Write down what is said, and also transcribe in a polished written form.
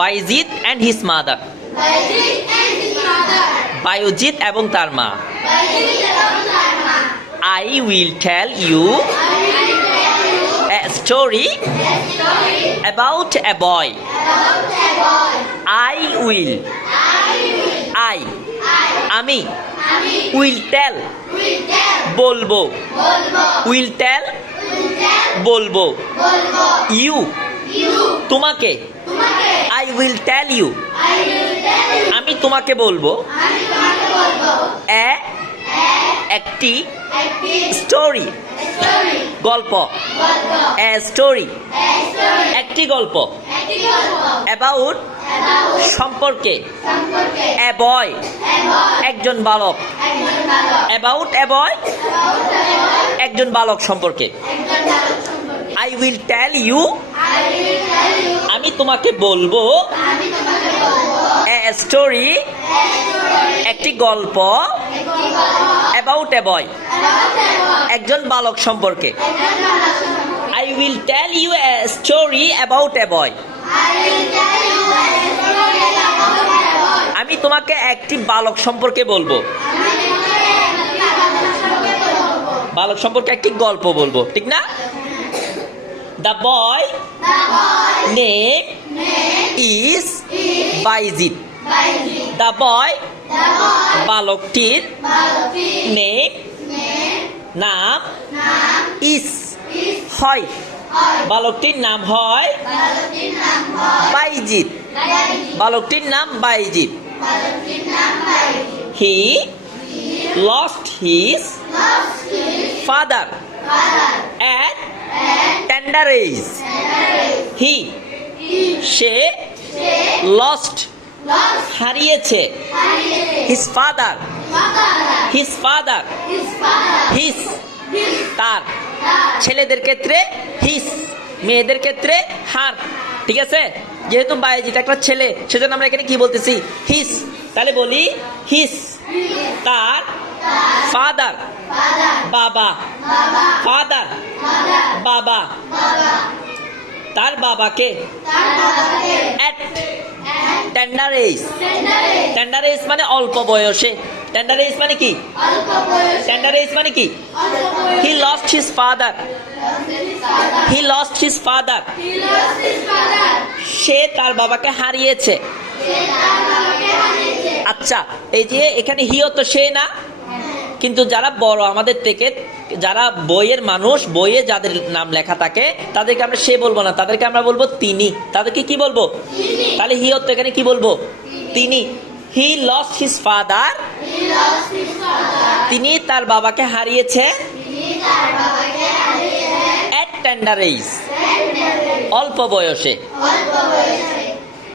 Bayezid and his mother. Bayezid এবং তার মা. I will tell you a story about a boy. I will. আমি will tell বলবো. will tell বলবো. you তোমাকে. I will tell you আমি তোমাকে বলবো. একটি স্টোরি গল্প. a story একটি গল্প. about সম্পর্কে. a boy একজন বালক. about a boy একজন বালক সম্পর্কে. I will tell you আমি তোমাকে বলবো. a story একটি গল্প. about a boy একজন বালক সম্পর্কে. I will tell you a story about a boy আমি তোমাকে একটি বালক সম্পর্কে বলবো. বালক সম্পর্কে একটি গল্প বলবো, ঠিক না? The boy name is Bayezid. The boy বালকটির name নাম is হয়. বালকটির নাম হয় বাইজিদ. বালকটির নাম Bayezid. He lost his father at tender age. He say lost হারিয়েছে his father. his তার. ছেলেদের ক্ষেত্রে his, মেয়েদের ক্ষেত্রে হার. ঠিক আছে? যেহেতু বাইজিদ একটা ছেলে সেজন্য আমরা এখানে কি বলতেছি? his. তাহলে বলি his তার father বাবা. father বাবা. তার বাবাকে at tender age. tender age মানে অল্প বয়সে. tender age মানে কি? tender age মানে কি? he lost his father. সে তার বাবাকে হারিয়েছে. আচ্ছা, এই যে এখানে হিও তো সে না, কিন্তু যারা বড় আমাদের থেকে, যারা বইয়ের মানুষ, বইয়ে যাদের নাম লেখা থাকে তাদেরকে আমরা সে বলবো না, তাদেরকে আমরা বলবো তিনি. তাদেরকে কি বলবো? তাহলে হিও তো এখানে কি বলবো? তিনি. হি লস্ট হিজ ফাদার তিনি তার বাবাকে হারিয়েছে at tender age অল্প বয়সে.